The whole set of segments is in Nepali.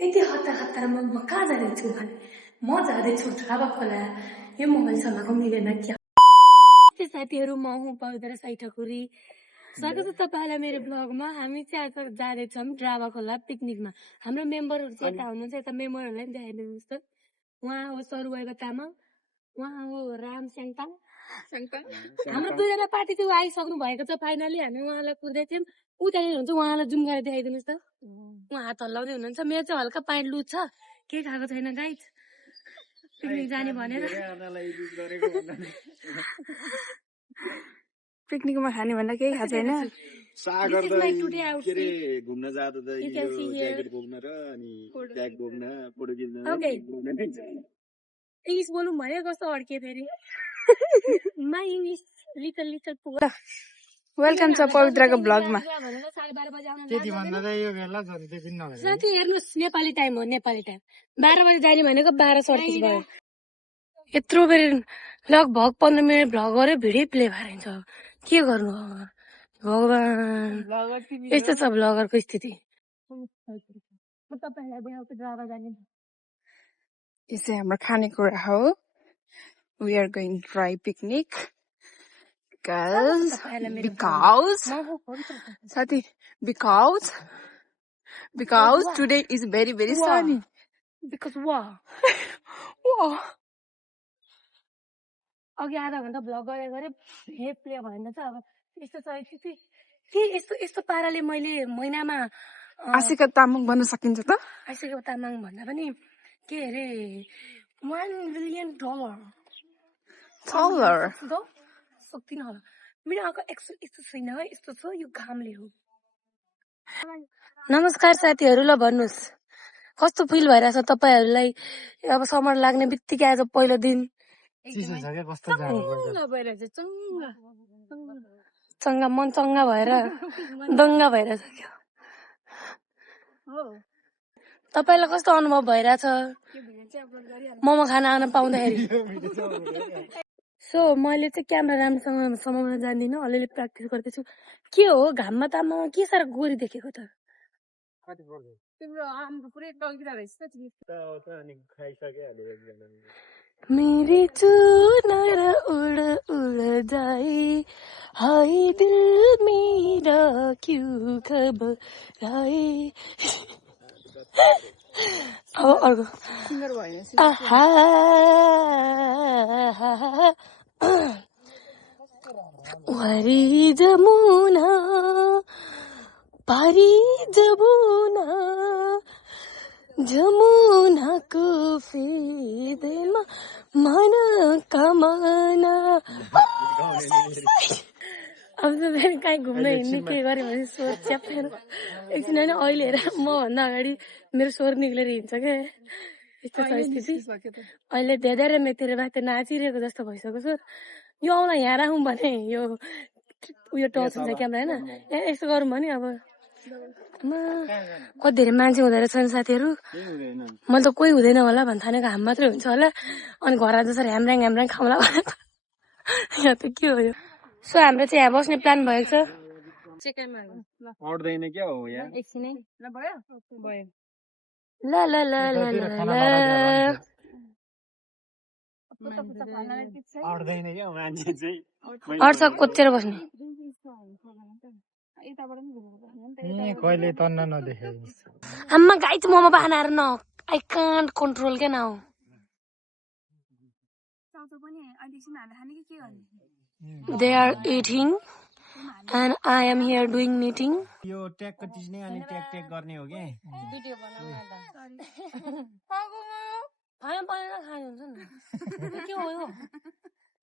यति हतारमा म कहाँ जाँदैछु भने म जाँदैछु ढाबा खोला। यो मोबाइलसँगको मिलेन क्या। साथीहरू, म हुँ पवित्र साई ठकुरी। स्वागत छ तपाईँलाई मेरो ब्लगमा। हामी चाहिँ आज जाँदैछौँ ड्राबा खोला पिकनिकमा। हाम्रो मेम्बरहरू चाहिँ यता हुनुहुन्छ, यता मेम्बरहरूलाई पनि देखाइदिनुहोस् त। उहाँ हो सरुवाइबा तामाङ, उहाँ हो राम स्याङताङ। हाम्रो दुईजना पार्टी चाहिँ आइसक्नु भएको छ। फाइनली हामी उहाँलाई कुर्दै थियौँ। ऊ त्यहाँनिर हुन्छ, उहाँलाई जुम गरेर देखाइदिनुहोस् त। उहाँ हात हल्लाउँदै हुनुहुन्छ। मेरो चाहिँ हल्का पाइन्ट लुज छ, केही खाएको छैन गाइज। पिकनिक जाने भनेर पिकनिकमा खाने भन्दा केही खाएको छैन। सागर त के रे घुम्न जाँदा त यो ज्याकेट बोक्न र अनि ब्याग बोक्न फोटो खिच्न इङ्ग्लिस बोल्नु भयो कस्तो अड्के फेरि। माई इङ्ग्लिस लिटल लिटल पुग्छ। वेलकम छ पवित्रको ब्लगमा। साथी हेर्नुहोस्, नेपाली टाइम हो, नेपाली टाइम 12 बजे जाने भनेको 12:37 भयो। यत्रो बेर लगभग 15 मिनट भ्लग गऱ्यो, भिडियो प्ले भएर छ। के गर्नु भगवान, यस्तो छ भ्लगरको स्थिति। यो चाहिँ हाम्रो खानेकुरा हो। We are going dry picnic because साथी because today is very sunny. Because अघि आधा घन्टा भ्लग गरे भिडियो प्ले भएन त। अब यस्तो छ स्थिति के यस्तो पाराले मैले महिनामा आशिका तामाङ बन्न सकिन्छ त। आशिका तामाङ भन्दा पनि के अरे $1 million सक्दिन होला। मेरो आँखा यस्तो छैन है, यस्तो छ यो घामले हो। नमस्कार साथीहरू, ल भन्नुहोस् कस्तो फिल भइरहेछ तपाईँहरूलाई। अब समर लाग्ने बित्तिकै आज पहिलो दिन चङ्गा मन चङ्गा भएर दङ्गा भइरहेछ। तपाईँलाई कस्तो अनुभव भइरहेछ मोमो खाना आउन पाउँदाखेरि? सो मैले चाहिँ क्यामेरा राम्रोसँग समाउन जान्दिनँ, अलिअलि प्र्याक्टिस गर्दैछु। के हो घाममा तामा के साह्रो गोरी देखेको त? मेरी चुनर उड़ उड़ जाए, हाय दिल मेरा क्यों घबराए। अब अर्को वारी जमुना पारी जमुनाको फेदमा मन कामना। अब त फेरि कहीँ घुम्न हिँड्ने के गऱ्यो भने स्वर च्यापेर एकछिन होइन, अहिले हेर मभन्दा अगाडि मेरो स्वर निक्लेर हिँड्छ क्या। यस्तो छ स्थिति। अहिले धेरै मेतिर बाख्य नाचिरहेको जस्तो भइसक्यो स्वर। यो आउँदा यहाँ राखौँ भने यो उयो टच हुन्छ क्यामेरा होइन, यस्तो गरौँ भने अब कति धेरै मान्छे हुँदो रहेछ नि साथीहरू। मैले त कोही हुँदैन होला भन्ने ठानेको, हाम मात्रै हुन्छ होला। अनि घर जसरी ह्याम्राङ खाउँला भनेको यहाँ त के हो यो। सो हाम्रो चाहिँ यहाँ बस्ने प्लान भएको छ। अड्छ कोचेर बस्ने। आम्मा गाई चाहिँ मोमो बनाएर न, आई कान्ट कन्ट्रोल क्या now. They are eating and I am here doing meeting. यो ट्याग कटिस्ने अनि ट्याग गर्ने हो के भिडियो बनाउन खाना बनाएर खानु हुन्छ नि। के हो यो?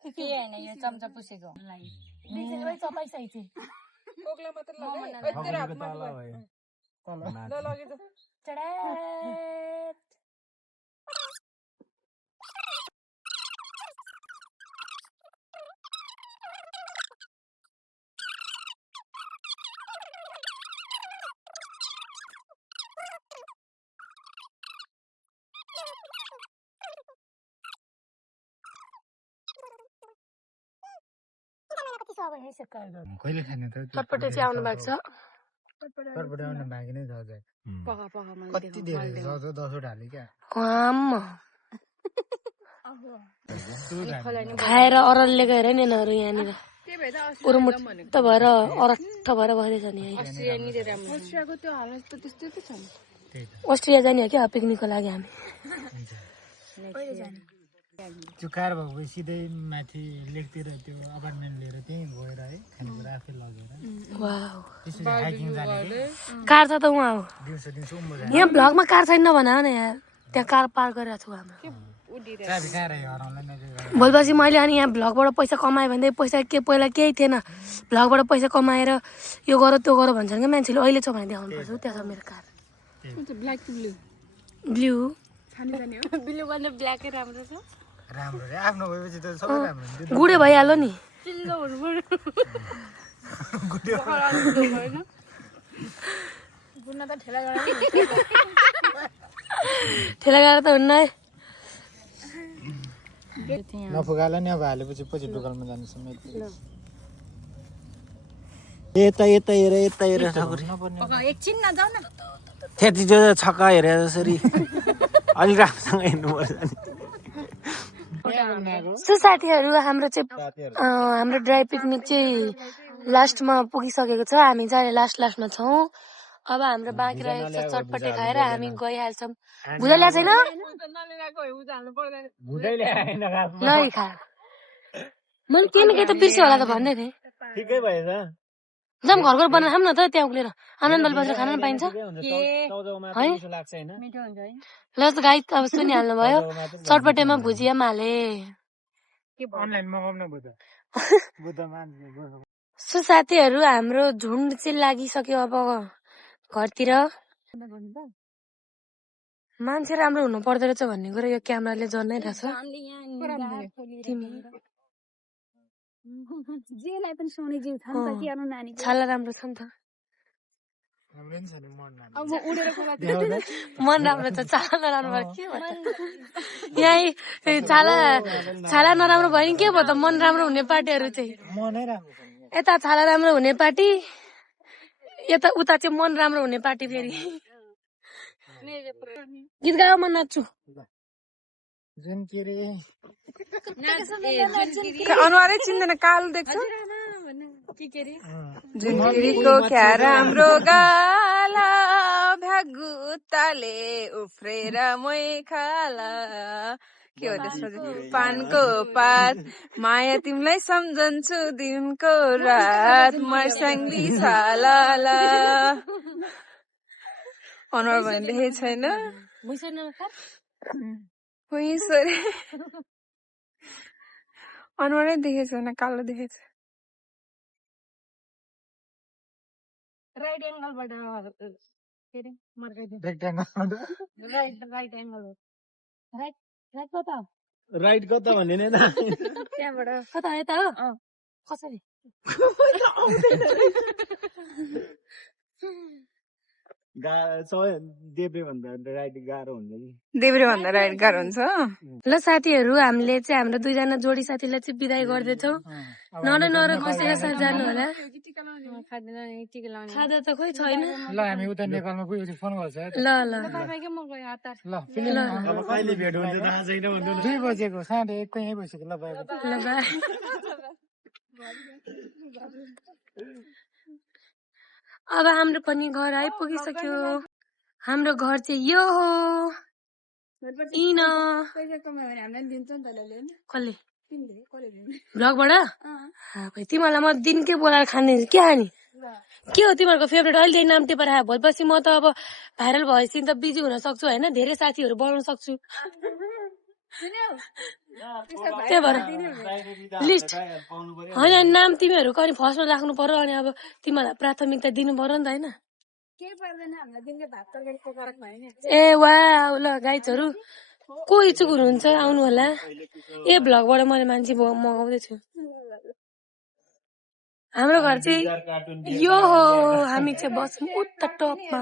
के हैन यो चम्चा पुसेको बिचमा चपाइ सही कोक्ला मात्र लगे तेरो हातमा ल लगे चढाट। कहिले खाने त चटपटे चाहिँ आउनु भएको छ। सरपटे आउन बाँकी नै छ अझै पका पका मैले कति धेरै छ 10 हाले क्या आम्मा खोलानी खाएर अरलले गएर नि यिनीहरू यहाँनिर उरुमुट्ट भएर अरट्ठ भएर बसेछ नि यहाँ। अस्ट्रिया नि राम्रो अस्ट्रियाको त्यो हालत त त्यस्तै त छ नि। त्यही त अस्ट्रिया जाने हो क्या पिकनिकको लागि हामी। त्यो कार भएको सिधै माथि लेकतिर त्यो अपार्टमेन्ट लिएर त्यहीँ गएर है खानेकुरा आफै लगेर वाउ त्यसरी हाइकिङ जाने के कार छ त उहाँ हो दिउँसो उँभो जाने यहाँ भ्लगमा कार छैन भन न यार त्यहाँ कार पार्क गरिरहेको छु हाम्रो। चाबी कहाँ रह्यो हराउँला नै भोलिपछि मैले अनि यहाँ भ्लगबाट पैसा कमाएँ भने पैसा के पहिला केही थिएन भ्लगबाट पैसा कमाएर यो गर त्यो गर भन्छन् क्या मान्छेले अहिले छ भने देखाउनु पर्छ त्यहाँ छ मेरो car black to blue blue छानी जाने हो। ब्लू भन्दा ब्ल्याकै राम्रो छ राम्रो रे आफ्नो भएपछि त सबै राम्रो हुन्छ गुडे भइहाल्यो नि चिल्लो हुनु पर्यो गुड्न त ठेला गरेर ठेला गएर त हुन्न है। नफुगाला नि अब हालेपछि पछि दोकानमा जानु समेत यता यता हेर पका एकछिन नजाऊ न। त्यति जो छक्का हेरे जसरी अलिक राम्रोसँग हेर्नुपर्छ नि सो साथीहरू हाम्रो चाहिँ हाम्रो ड्राई पिकनिक चाहिँ लास्टमा पुगिसकेको छ हामी चाहिँ लास्टमा छौँ। अब हाम्रो बाँकी रहेको छ चटपटे खाएर हामी गइहाल्छौँ। भुजा ल्याएको छैन नै खा मैले केही न केही त बिर्स्यो होला त भन्दै थिएँ। ठिकै भएछ जाम घर घर बनाएर खाऊँ न त त्यहाँ उक्लेर आनन्दले बसेर खान पाइन्छ है। ल त गाई अब सुनिहाल्नु भयो चटपटेमा भुजियामा हाले। अनलाइन मगाउन बुझ सो साथीहरू हाम्रो झुन्ड चाहिँ लागिसक्यो अब घरतिर। मान्छे राम्रो हुनु पर्दो रहेछ भन्ने कुरो यो क्यामेराले जन्नै रहेछ। तिमी जेलाई पनि सुने जिउ छ नि त के गर्नु नानी छाला राम्रो छ नि त राम्रो नि छ नि मन राम्रो अब उडेर मन राम्रो छ छाला नराम्रो भयो के भयो यहीँ छाला नराम्रो भयो नि के भयो त मन राम्रो हुने पार्टीहरू चाहिँ मनै राम्रो छ नि यता छाला राम्रो हुने पार्टी यता उता चाहिँ मन राम्रो हुने पार्टी फेरि गीत गायो म नाच्छु जुन के रे अनुहारै चिन्दैन कालो देख्छ झुन्किरीको क्या राम्रो गाला भ्यागुताले उफ्रेर मै खाला के हो त्यसमा चाहिँ पानको पात माया तिमीलाई सम्झन्छु दिनको रात मर्स्याङ्दी साला अनुहार भने देखेको छैन अनुहारै देखेको छैन कालो देखेको छ। राइट एङ्गलबाट के अरे मर्काइदिनु रेक्ट्याङ्गल राइट एङ्गल हो राइट राइट कता राइट कता भन्ने नै त्यहाँबाट कता यता हो कसरी देब्रे भन्दा राइट गाह्रो हुन्छ कि देब्रे भन्दा राइट गाह्रो हुन्छ। ल साथीहरू हामीले चाहिँ हाम्रो दुईजना जोडी साथीलाई चाहिँ बिदाई गर्दैछौँ। नर कसैका साथ जानु होला खाँदैन नि टिका लाउने खाँदा त खोइ छैन। ल हामी उता नेपालमा पुगेपछि फोन गर्छ है ल ल के म गएँ हतार ल फिल्म अब कहिले भेट हुन्छ थाहा छैन भन्नु 2 बजेको साढे 1 को यहीँ बसेको ल बाई ल बाई। अब हाम्रो पनि घर आइपुगिसक्यो। हाम्रो घर चाहिँ यो हो इन कसले भ्लगबाट तिमीहरूलाई म दिनकै बोलाएर खाने के खाने के हो तिमीहरूको फेभरेट अहिले नाम त्यो पाएर भोलिपछि म त अब भाइरल भएपछि त बिजी हुन सक्छु होइन धेरै साथीहरू बनाउन सक्छु त्यही भएर लिस्ट होइन नाम तिमीहरू कहिले फर्स्टमा राख्नु पर्यो अनि अब तिमीहरूलाई प्राथमिकता दिनु पर्यो नि त होइन। ए वा ल गाइजहरू को इच्छुक हुनुहुन्छ आउनु होला। ए भ्लगबाट मैले मान्छे मगाउँदैछु। हाम्रो घर चाहिँ यो हो हामी चाहिँ बस्छौँ उता टपमा।